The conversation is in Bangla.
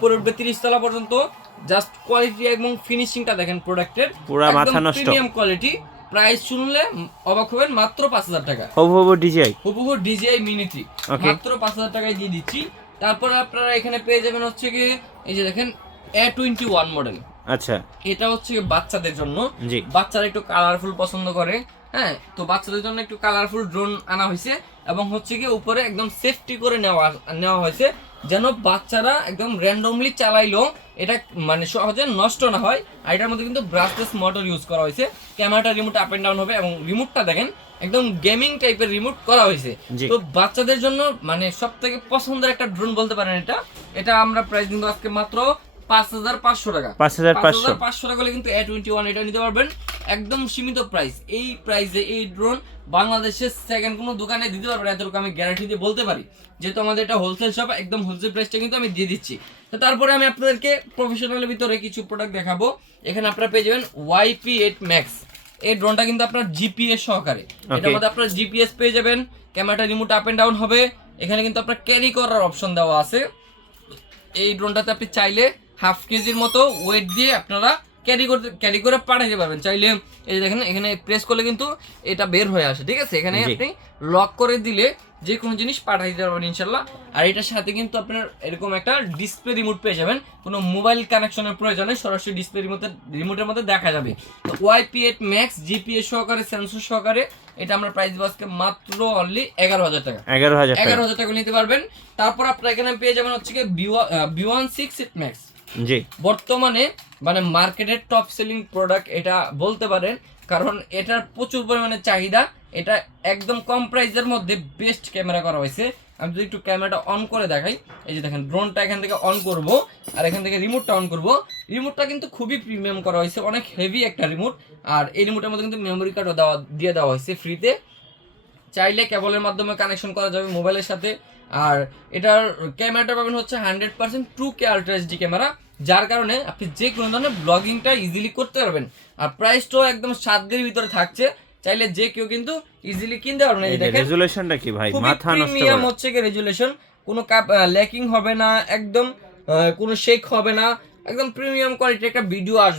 উপরে উঠবে 30 তলা পর্যন্ত। জাস্ট কোয়ালিটি এবং ফিনিশিংটা দেখেন প্রোডাক্টের, পুরো মাথা নষ্ট, প্রিমিয়াম কোয়ালিটি। প্রাইস শুনলে অবাক হবেন, মাত্র 5000 টাকা। হুবহু ডিজিআই, হুবহু ডিজিআই মিনিটি মাত্র 5000 টাকায় দিয়ে দিচ্ছি। তারপর আপনারা এখানে পেয়ে যাবেন হচ্ছে কি এই যে দেখেন A21 মডেল। আচ্ছা, এটা হচ্ছে বাচ্চাদের জন্য, জি, বাচ্চারা একটু কালারফুল পছন্দ করে। হ্যাঁ, তো বাচ্চাদের জন্য একটু কালারফুল ড্রোন আনা হয়েছে এবং হচ্ছে কি উপরে একদম সেফটি করে নেওয়া হয়েছে, যেন বাচ্চারা একদম র্যান্ডমলি চালাইলো এটা মানে সহজে নষ্ট না হয়। আর এটার মধ্যে কিন্তু ব্রাশলেস মোটর ইউজ করা হয়েছে। ক্যামেরাটা রিমোট আপ এন্ড ডাউন হবে এবং রিমোটটা দেখেন একদম গেমিং টাইপের রিমোট করা হয়েছে। তো বাচ্চাদের জন্য মানে সব থেকে পছন্দের একটা ড্রোন বলতে পারেন এটা। এটা আমরা প্রাইস দিব আজকে মাত্র 5500 টাকা। 5500 টাকা হলে কিন্তু A21 এটা নিতে পারবেন, একদম সীমিত প্রাইস। এই প্রাইসে এই ড্রোন বাংলাদেশের সেকেন্ড কোনো দোকানে দিতে পারবে না, এতটুকু আমি গ্যারান্টি দিয়ে বলতে পারি, যেহেতু আমাদের এটা হোলসেল শপ, একদম হোলসেল প্রাইসটা কিন্তু আমি দিয়ে দিচ্ছি। তো তারপরে আমি আপনাদেরকে প্রফেশনালের ভিতরে কিছু প্রোডাক্ট দেখাবো। এখানে আপনারা পেয়ে যাবেন YP8 Max। এই ড্রোনটা কিন্তু আপনার জিপিএস সহকারে, এটার মধ্যে আপনার জিপিএস পেয়ে যাবেন, ক্যামেরাটা রিমোট আপ এন্ড ডাউন হবে। এখানে কিন্তু আপনার ক্যারি করার অপশন দেওয়া আছে। এই ড্রোনটাতে আপনি চাইলে হাফ কেজির মতো ওয়েট দিয়ে আপনারা ক্যারি করে পাঠাতে পারবেন। চাইলে এই যে দেখেন এখানে প্রেস করলে কিন্তু এটা বের হয়ে আসে, ঠিক আছে। এখানে আপনি লক করে দিলে যে কোনো জিনিস পাঠিয়ে দিতে পারবেন ইনশাল্লাহ। আর এটার সাথে কিন্তু আপনার এরকম একটা ডিসপ্লে রিমোট পেয়ে যাবেন, কোনো মোবাইল কানেকশনের প্রয়োজনে সরাসরি ডিসপ্লে রিমোটের মধ্যে দেখা যাবে। তো YP8 Max জিপিএস সহকারে, সেন্সর সহকারে, এটা আমরা প্রাইস দিব আজকে মাত্র অনলি 11000 টাকা। 11000 টাকা নিতে পারবেন। তারপর আপনারা এখানে পেয়ে যাবেন হচ্ছে কি B16 Max। জি, বর্তমানে মানে মার্কেটের টপ সেলিং প্রোডাক্ট এটা বলতে পারেন, কারণ এটার প্রচুর পরিমাণে চাহিদা। এটা একদম কম প্রাইসের মধ্যে বেস্ট ক্যামেরা করা হয়েছে। আমি যদি একটু ক্যামেরাটা অন করে দেখাই, এই যে দেখেন ড্রোনটা এখান থেকে অন করব আর এখান থেকে রিমোটটা অন করব। রিমোটটা কিন্তু খুবই প্রিমিয়াম করা হয়েছে, অনেক হেভি একটা রিমোট। আর এই রিমোটের মধ্যে কিন্তু মেমোরি কার্ডও দিয়ে দেওয়া হয়েছে ফ্রিতে, চাইলে কেবলের মাধ্যমে কানেকশন করা যাবে মোবাইলের সাথে। আর এটার ক্যামেরাটা পাবেন হচ্ছে 100% 2K আলট্রা এইচডি ক্যামেরা, যার কারণে আপনি যে কোনো ধরনের ব্লগিংটা ইজিলি করতে পারবেন। আর প্রাইসটাও একদম সাধ্যের ভিতরে থাকছে, চাইলে যে কেউ কিন্তু ইজিলি কিনতে পারবেন। এই দেখেন রেজুলেশনটা কি ভাই, মাথা নষ্ট, প্রিমিয়াম হচ্ছে কি রেজুলেশন, কোনো ল্যাকিং হবে না, একদম কোনো শেক হবে না, একদম প্রিমিয়াম কোয়ালিটির একটা ভিডিও আসবে।